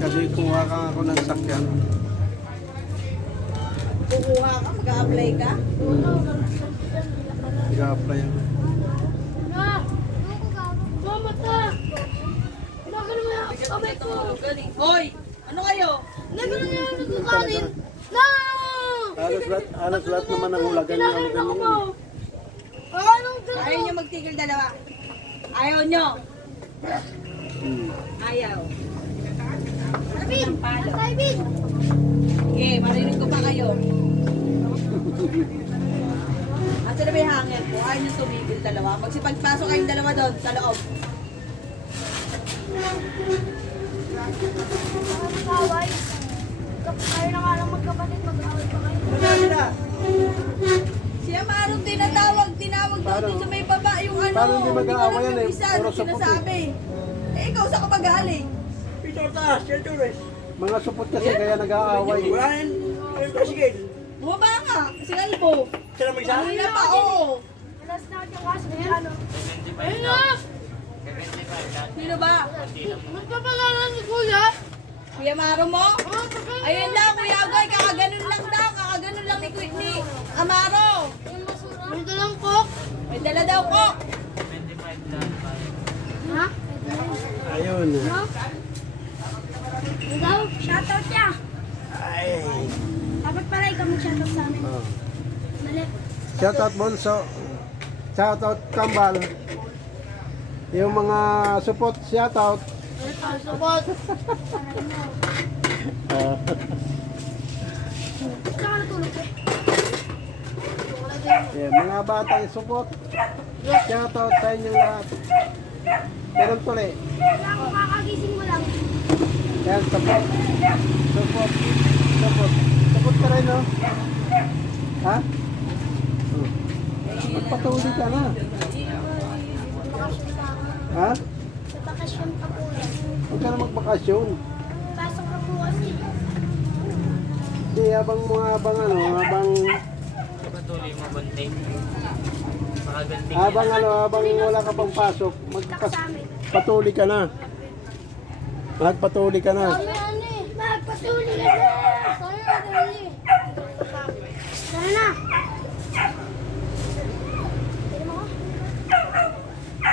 Kasi kuha ka ako ng sakyan. Kukuha ka, mag-a-apply ka? Nag-a-apply ako. Hoy! Ano kayo? Halos lahat naman ang hulagan yung hulagan niyo. Ayaw nyo magtigil dalawa. Ayaw nyo. Ayaw. Sige, marinig ko pa kayo. Asa na ba yung hangin ko? Ayaw nyo tumigil dalawa. Magsipagpasok kayong dalawa doon sa loob. Ayaw na nga lang magkapatid, mag-away pa kayo. Si Amarong tinawag daw doon sa may baba yung ano. Paano hindi mag-aaway yan, yung isa, puro ano supot sinasabi. Eh, ikaw sa kapag galing. Mga supot kasi kaya nag-aaway. Bumaba ka, si Albo. Ano na pa, oo. Alas na yung kaso niya, ano? Ayun na! Sino ba? Magpapagalan ni Kuya? Kuya Maro mo? Ayun lang, Kuya Agoy, kakaganon lang daw, kakaganon lang ni Amaro. May dalang coke? May dala daw ko. Ha? Ayun. Ano? May daw? Shoutout niya! Ay. Dapat pala ikaw mag-shoutout sa amin. Oh. Dali. Shoutout Bonso. Shoutout Kambal. Yung mga support, shoutout. Support! Saan ka natulog eh? Yeah, mga batang support. Shoutout sa inyong lahat. Pero tuloy. Wala akong kakagising mo lang. Yan, support. Support. Support. Support ka rin, no? Ha? Magpatuloy ka na. Bakasyon pa ako. Ha? Sa bakasyon pa po yan. Huwag ka na magbakasyon. Pasok na po kasi. Hindi, habang Patuloy mo bunting. Makaganting habang wala ka pang pasok, magpatuloy ka na. Magpatuloy ka na. Kami ano eh. Magpatuloy ka na. Sorry, madali. Tara na.